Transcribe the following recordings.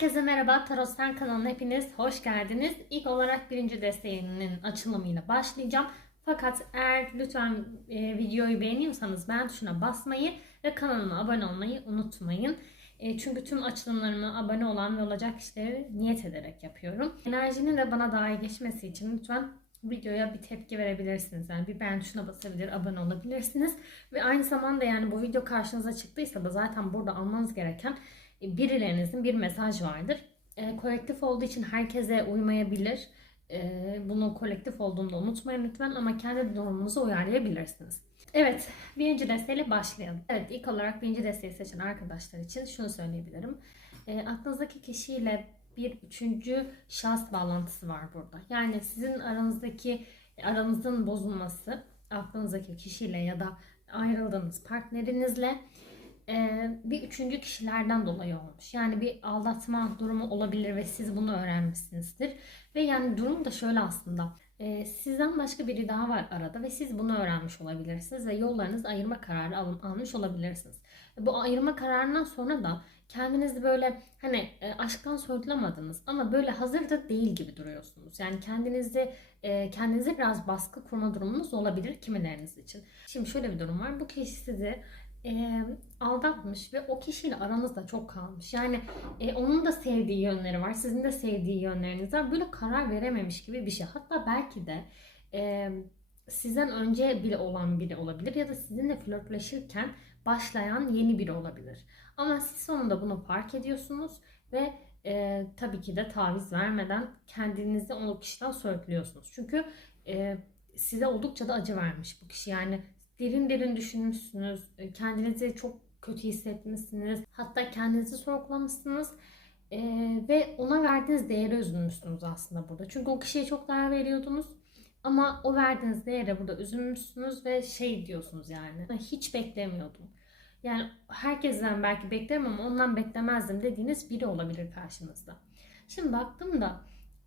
Herkese merhaba. Tarot Sen kanalına hepiniz hoş geldiniz. İlk olarak birinci desteğinin açılımıyla başlayacağım. Fakat eğer lütfen e, videoyu beğeniyorsanız beğen tuşuna basmayı ve kanalıma abone olmayı unutmayın. E, çünkü tüm açılımlarımı abone olan ve olacak kişileri niyet ederek yapıyorum. Enerjinin de bana daha iyi geçmesi için lütfen videoya bir tepki verebilirsiniz. Yani bir beğen tuşuna basabilir, abone olabilirsiniz. Ve aynı zamanda yani bu video karşınıza çıktıysa da zaten burada almanız gereken birilerinizin bir mesaj vardır. E, kolektif olduğu için herkese uymayabilir. E, bunun kolektif olduğunu da unutmayın lütfen ama kendi durumunuzu uyarlayabilirsiniz. Evet, birinci desteğiyle başlayalım. Evet, ilk olarak birinci desteği seçen arkadaşlar için şunu söyleyebilirim. E, aklınızdaki kişiyle bir üçüncü şahıs bağlantısı var burada. Yani sizin aranızdaki aranızın bozulması aklınızdaki kişiyle ya da ayrıldığınız partnerinizle e, bir üçüncü kişilerden dolayı olmuş. Yani bir aldatma durumu olabilir ve siz bunu öğrenmişsinizdir. Ve yani durum da şöyle aslında. E, sizden başka biri daha var arada ve siz bunu öğrenmiş olabilirsiniz ve yollarınız ayırma kararı al- almış olabilirsiniz. Bu ayırma kararından sonra da kendinizi böyle hani e, aşktan soyutlamadınız ama böyle hazır da değil gibi duruyorsunuz. Yani kendinizi e, kendinize biraz baskı kurma durumunuz olabilir kimileriniz için. Şimdi şöyle bir durum var. Bu kişi sizi e, aldatmış ve o kişiyle aranızda çok kalmış. Yani e, onun da sevdiği yönleri var, sizin de sevdiği yönleriniz var. Böyle karar verememiş gibi bir şey. Hatta belki de e, sizden önce bile olan biri olabilir ya da sizinle flörtleşirken başlayan yeni biri olabilir. Ama siz sonunda bunu fark ediyorsunuz ve e, tabii ki de taviz vermeden kendinizi o kişiden soyutluyorsunuz. Çünkü e, size oldukça da acı vermiş bu kişi. Yani derin derin düşünmüşsünüz. e, Kendinizi çok kötü hissetmişsiniz. Hatta kendinizi sorgulamışsınız. Ee, ve ona verdiğiniz değere üzülmüşsünüz aslında burada. Çünkü o kişiye çok değer veriyordunuz. Ama o verdiğiniz değere burada üzülmüşsünüz ve şey diyorsunuz yani. Hiç beklemiyordum. Yani herkesten belki beklerim ama ondan beklemezdim dediğiniz biri olabilir karşınızda. Şimdi baktığımda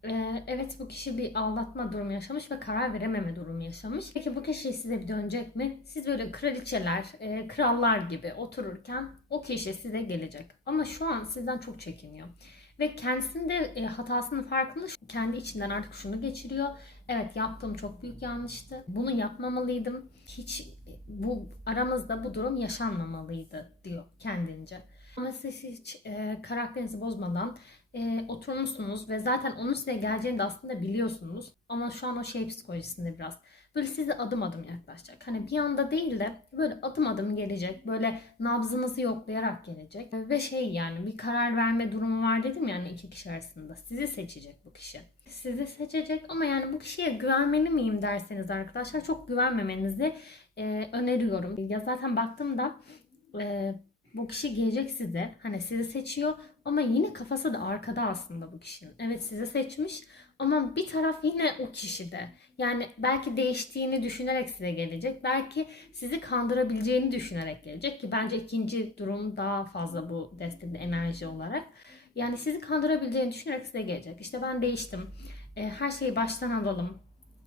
ee, evet bu kişi bir aldatma durumu yaşamış ve karar verememe durumu yaşamış. Peki bu kişi size bir dönecek mi? Siz böyle kraliçeler, e, krallar gibi otururken o kişi size gelecek. Ama şu an sizden çok çekiniyor. Ve kendisinde e, hatasının farkında kendi içinden artık şunu geçiriyor. Evet yaptığım çok büyük yanlıştı. Bunu yapmamalıydım. Hiç bu aramızda bu durum yaşanmamalıydı diyor kendince. Ama siz hiç e, karakterinizi bozmadan e, oturmuşsunuz ve zaten onun size geleceğini de aslında biliyorsunuz. Ama şu an o şey psikolojisinde biraz. Böyle size adım adım yaklaşacak. Hani bir anda değil de böyle adım adım gelecek. Böyle nabzınızı yoklayarak gelecek. Ve şey yani bir karar verme durumu var dedim yani iki kişi arasında. Sizi seçecek bu kişi. Sizi seçecek ama yani bu kişiye güvenmeli miyim derseniz arkadaşlar çok güvenmemenizi e, öneriyorum. Ya zaten baktığımda e, bu kişi gelecek size. Hani sizi seçiyor ama yine kafası da arkada aslında bu kişinin. Evet sizi seçmiş ama bir taraf yine o kişide. Yani belki değiştiğini düşünerek size gelecek. Belki sizi kandırabileceğini düşünerek gelecek ki bence ikinci durum daha fazla bu destekli enerji olarak. Yani sizi kandırabileceğini düşünerek size gelecek. İşte ben değiştim. E, Her şeyi baştan alalım.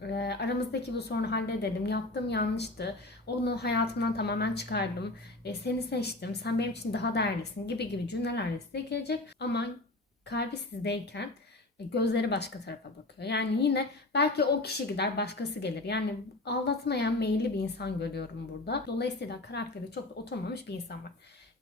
E, Aramızdaki bu sorunu halledelim. Yaptığım yanlıştı. Onu hayatımdan tamamen çıkardım. E, Seni seçtim. Sen benim için daha değerlisin gibi gibi cümlelerle size gelecek. Ama kalbi sizdeyken e, gözleri başka tarafa bakıyor. Yani yine belki o kişi gider başkası gelir. Yani aldatmayan meyilli bir insan görüyorum burada. Dolayısıyla karakteri çok da oturmamış bir insan var.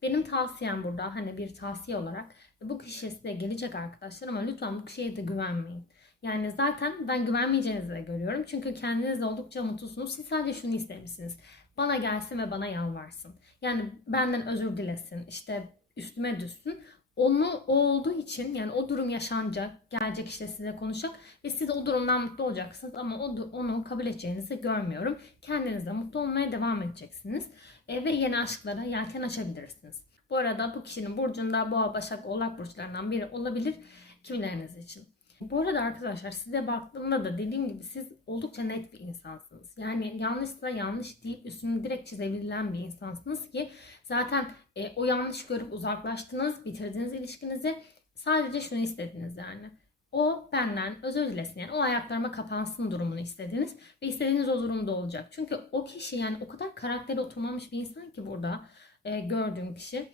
Benim tavsiyem burada hani bir tavsiye olarak bu kişi size gelecek arkadaşlar ama lütfen bu kişiye de güvenmeyin. Yani zaten ben güvenmeyeceğinizi de görüyorum. Çünkü kendiniz de oldukça mutlusunuz. Siz sadece şunu istemişsiniz. Bana gelsin ve bana yalvarsın. Yani benden özür dilesin. işte üstüme düşsün. Onu o olduğu için yani o durum yaşanacak. Gelecek işte size konuşacak. Ve siz o durumdan mutlu olacaksınız. Ama o, onu kabul edeceğinizi görmüyorum. Kendiniz de mutlu olmaya devam edeceksiniz. E, ve yeni aşklara yelken açabilirsiniz. Bu arada bu kişinin burcunda boğa, başak, oğlak burçlarından biri olabilir kimileriniz için. Bu arada arkadaşlar size baktığımda da dediğim gibi siz oldukça net bir insansınız. Yani yanlışsa yanlış deyip üstünü direkt çizebilen bir insansınız ki zaten e, o yanlış görüp uzaklaştınız, bitirdiniz ilişkinizi. Sadece şunu istediniz yani. O benden özür dilesin yani o ayaklarıma kapansın durumunu istediniz ve istediğiniz o durumda olacak. Çünkü o kişi yani o kadar karakteri oturmamış bir insan ki burada e, gördüğüm kişi.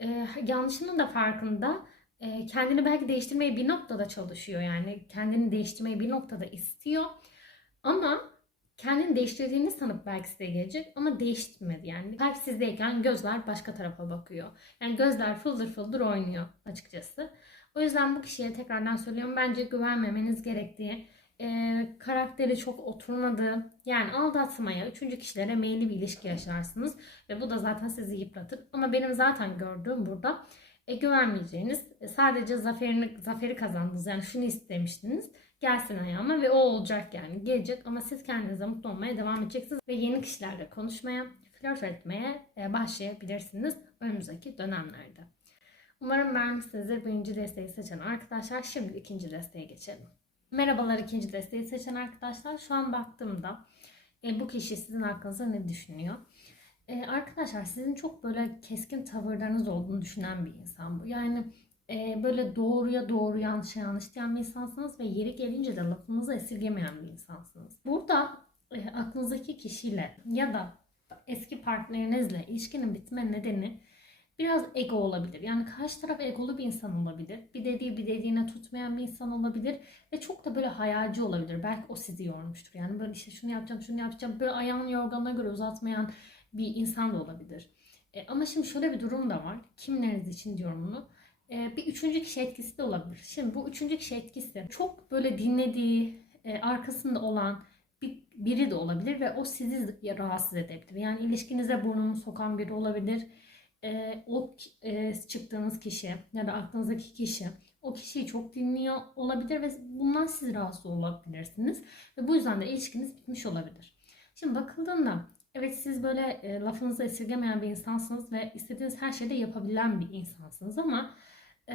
E, yanlışının da farkında e, kendini belki değiştirmeye bir noktada çalışıyor yani kendini değiştirmeyi bir noktada istiyor ama kendini değiştirdiğini sanıp belki size gelecek ama değiştirmedi yani. Kalp sizdeyken gözler başka tarafa bakıyor. Yani gözler fıldır fıldır oynuyor açıkçası. O yüzden bu kişiye tekrardan söylüyorum bence güvenmemeniz gerektiği, e, karakteri çok oturmadığı yani aldatmaya, üçüncü kişilere meyilli bir ilişki yaşarsınız ve bu da zaten sizi yıpratır. Ama benim zaten gördüğüm burada e, güvenmeyeceğiniz, e, sadece zaferini zaferi kazandınız yani şunu istemiştiniz gelsin ayağıma ve o olacak yani gelecek ama siz kendinize mutlu olmaya devam edeceksiniz ve yeni kişilerle konuşmaya, flört etmeye e, başlayabilirsiniz önümüzdeki dönemlerde. Umarım beğenmişsinizdir birinci desteği seçen arkadaşlar. Şimdi ikinci desteğe geçelim. Merhabalar ikinci desteği seçen arkadaşlar. Şu an baktığımda e, bu kişi sizin hakkınızda ne düşünüyor? E, arkadaşlar sizin çok böyle keskin tavırlarınız olduğunu düşünen bir insan bu. Yani e, böyle doğruya doğru yanlışa yanlış diyen bir insansınız ve yeri gelince de lafınızı esirgemeyen bir insansınız. Burada e, aklınızdaki kişiyle ya da eski partnerinizle ilişkinin bitme nedeni biraz ego olabilir. Yani karşı taraf egolu bir insan olabilir. Bir dediği bir dediğine tutmayan bir insan olabilir. Ve çok da böyle hayalci olabilir. Belki o sizi yormuştur. Yani böyle işte şunu yapacağım, şunu yapacağım. Böyle ayağını yorganına göre uzatmayan bir insan da olabilir. E, ama şimdi şöyle bir durum da var. Kimleriniz için diyorum bunu. E, bir üçüncü kişi etkisi de olabilir. Şimdi bu üçüncü kişi etkisi çok böyle dinlediği, e, arkasında olan bir, biri de olabilir ve o sizi rahatsız edebilir. Yani ilişkinize burnunu sokan biri olabilir. E, o e, çıktığınız kişi ya da aklınızdaki kişi o kişiyi çok dinliyor olabilir ve bundan siz rahatsız olabilirsiniz. Ve bu yüzden de ilişkiniz bitmiş olabilir. Şimdi bakıldığında evet siz böyle e, lafınızı esirgemeyen bir insansınız ve istediğiniz her şeyde yapabilen bir insansınız ama e,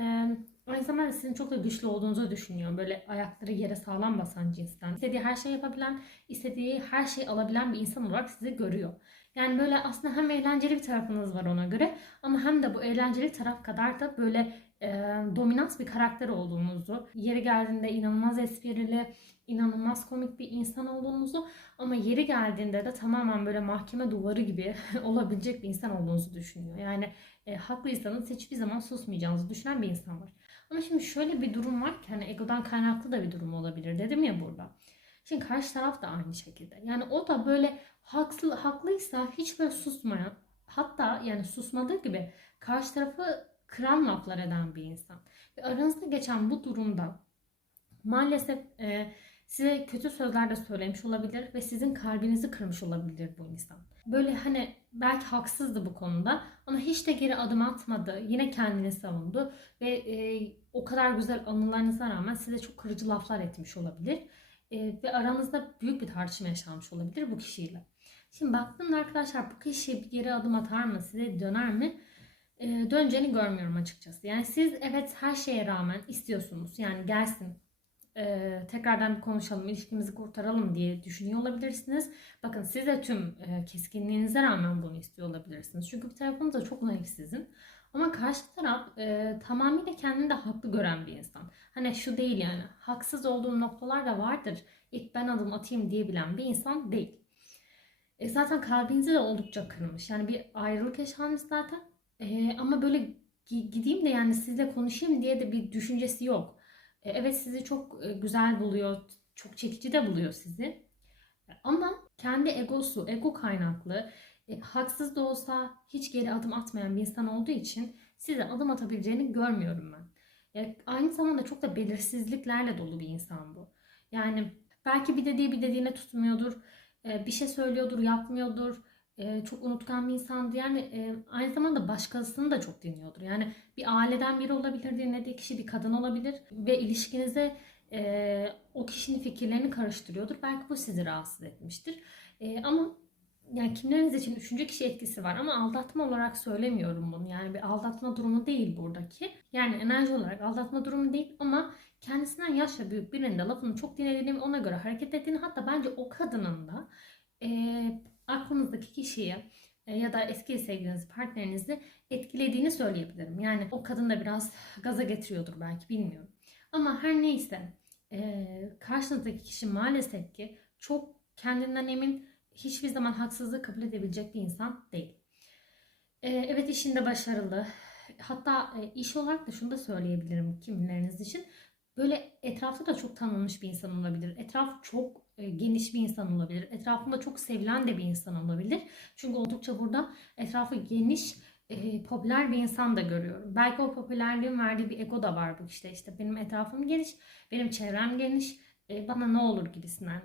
aynı zamanda sizin çok da güçlü olduğunuzu düşünüyor. Böyle ayakları yere sağlam basan cinsten. İstediği her şeyi yapabilen, istediği her şeyi alabilen bir insan olarak sizi görüyor. Yani böyle aslında hem eğlenceli bir tarafınız var ona göre ama hem de bu eğlenceli taraf kadar da böyle e, dominant bir karakter olduğunuzu, yeri geldiğinde inanılmaz esprili, inanılmaz komik bir insan olduğunuzu ama yeri geldiğinde de tamamen böyle mahkeme duvarı gibi olabilecek bir insan olduğunuzu düşünüyor. Yani e, haklıysanız hiçbir zaman susmayacağınızı düşünen bir insan var. Ama şimdi şöyle bir durum var ki hani egodan kaynaklı da bir durum olabilir dedim ya burada. Şimdi karşı taraf da aynı şekilde. Yani o da böyle haklı, haklıysa hiç böyle susmayan hatta yani susmadığı gibi karşı tarafı kıran laflar eden bir insan. Ve aranızda geçen bu durumda maalesef e, size kötü sözler de söylemiş olabilir ve sizin kalbinizi kırmış olabilir bu insan. Böyle hani belki haksızdı bu konuda ama hiç de geri adım atmadı. Yine kendini savundu ve e, o kadar güzel anılarınıza rağmen size çok kırıcı laflar etmiş olabilir. E, ve aranızda büyük bir tartışma yaşanmış olabilir bu kişiyle. Şimdi baktığımda arkadaşlar bu kişi bir geri adım atar mı, size döner mi? E, döneceğini görmüyorum açıkçası. Yani siz evet her şeye rağmen istiyorsunuz. Yani gelsin e, tekrardan konuşalım, ilişkimizi kurtaralım diye düşünüyor olabilirsiniz. Bakın siz de tüm e, keskinliğinize rağmen bunu istiyor olabilirsiniz. Çünkü bir tarafınız da çok naif sizin. Ama karşı taraf e, tamamıyla kendini de haklı gören bir insan. Hani şu değil yani haksız olduğum noktalar da vardır. İlk ben adım atayım diyebilen bir insan değil. E, zaten kalbinizi de oldukça kırmış. Yani bir ayrılık yaşanmış zaten. E, ama böyle gideyim de yani sizle konuşayım diye de bir düşüncesi yok. E, evet sizi çok e, güzel buluyor, çok çekici de buluyor sizi. Ama kendi egosu, ego kaynaklı, e, haksız da olsa hiç geri adım atmayan bir insan olduğu için size adım atabileceğini görmüyorum ben. E, aynı zamanda çok da belirsizliklerle dolu bir insan bu. Yani belki bir dediği bir dediğine tutmuyordur, bir şey söylüyordur, yapmıyordur e, çok unutkan bir insandı. Yani e, aynı zamanda başkasını da çok dinliyordur. Yani bir aileden biri olabilir, dinlediği kişi bir kadın olabilir ve ilişkinize e, o kişinin fikirlerini karıştırıyordur. Belki bu sizi rahatsız etmiştir. E, ama yani kimleriniz için üçüncü kişi etkisi var ama aldatma olarak söylemiyorum bunu. Yani bir aldatma durumu değil buradaki. Yani enerji olarak aldatma durumu değil ama kendisinden yaşça büyük birinin de lafını çok dinlediğini ona göre hareket ettiğini hatta bence o kadının da e, aklınızdaki kişiyi e, ya da eski sevgilinizi, partnerinizi etkilediğini söyleyebilirim. Yani o kadın da biraz gaza getiriyordur belki bilmiyorum. Ama her neyse e, karşınızdaki kişi maalesef ki çok kendinden emin hiçbir zaman haksızlığı kabul edebilecek bir insan değil. E, evet işinde başarılı, hatta iş olarak da şunu da söyleyebilirim kimileriniz için. Böyle etrafta da çok tanınmış bir insan olabilir. Etrafı çok geniş bir insan olabilir. Etrafında çok sevilen de bir insan olabilir. Çünkü oldukça burada etrafı geniş, e, popüler bir insan da görüyorum. Belki o popülerliğin verdiği bir ego da var bu işte. İşte benim etrafım geniş, benim çevrem geniş, e, bana ne olur gibisinden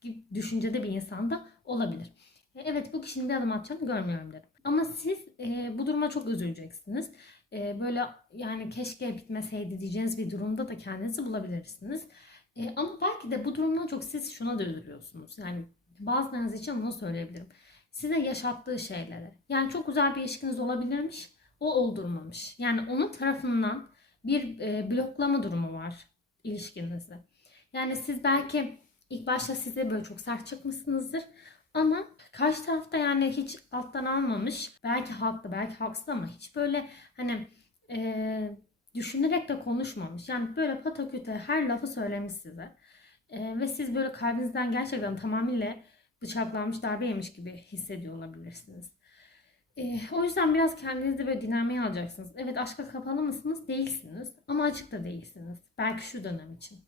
gibi düşüncede bir insan da olabilir. E, Evet bu kişinin bir adım atacağını görmüyorum dedim. Ama siz e, bu duruma çok üzüleceksiniz. E, böyle yani keşke bitmeseydi diyeceğiniz bir durumda da kendinizi bulabilirsiniz. E, ama belki de bu durumdan çok siz şuna da üzülüyorsunuz. Yani bazılarınız için bunu söyleyebilirim. Size yaşattığı şeylere. Yani çok güzel bir ilişkiniz olabilirmiş. O oldurmamış. Yani onun tarafından bir e, bloklama durumu var ilişkinizde. Yani siz belki ilk başta size böyle çok sert çıkmışsınızdır. Ama karşı tarafta yani hiç alttan almamış. Belki haklı, belki haksız ama hiç böyle hani e, düşünerek de konuşmamış. Yani böyle pataküte her lafı söylemiş size. E, ve siz böyle kalbinizden gerçekten tamamıyla bıçaklanmış, darbe yemiş gibi hissediyor olabilirsiniz. E, o yüzden biraz kendinizi böyle dinlenmeye alacaksınız. Evet aşka kapalı mısınız? Değilsiniz. Ama açık da değilsiniz. Belki şu dönem için.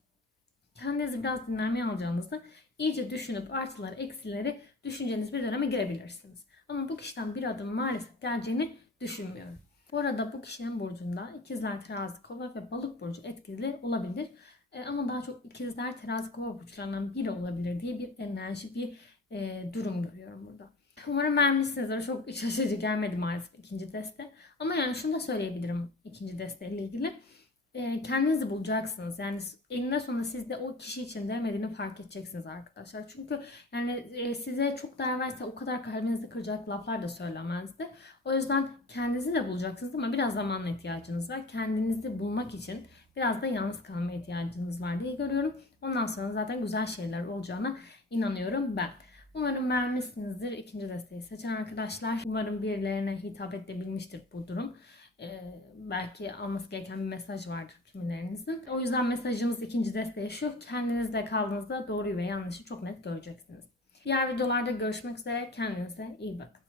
Kendinizi biraz dinlenmeye alacağınızda iyice düşünüp artıları, eksileri düşüneceğiniz bir döneme girebilirsiniz. Ama bu kişiden bir adım maalesef geleceğini düşünmüyorum. Bu arada bu kişinin burcunda ikizler, terazi, kova ve balık burcu etkili olabilir. E, ama daha çok ikizler, terazi, kova burçlarından biri olabilir diye bir enerji, bir e, durum görüyorum burada. Umarım beğenmişsinizdir. Çok açıcı gelmedi maalesef ikinci deste. Ama yani şunu da söyleyebilirim ikinci desteyle ilgili. E, kendinizi bulacaksınız. Yani eninde sonunda siz de o kişi için demediğini fark edeceksiniz arkadaşlar. Çünkü yani e, size çok değer verse o kadar kalbinizi kıracak laflar da söylemezdi. O yüzden kendinizi de bulacaksınız ama biraz zamanla ihtiyacınız var. Kendinizi bulmak için biraz da yalnız kalmaya ihtiyacınız var diye görüyorum. Ondan sonra zaten güzel şeyler olacağına inanıyorum ben. Umarım beğenmişsinizdir ikinci desteği seçen arkadaşlar. Umarım birilerine hitap edebilmiştir bu durum. Ee, belki alması gereken bir mesaj vardır kimilerinizin. O yüzden mesajımız ikinci desteği şu. Kendinizde kaldığınızda doğruyu ve yanlışı çok net göreceksiniz. Diğer videolarda görüşmek üzere. Kendinize iyi bakın.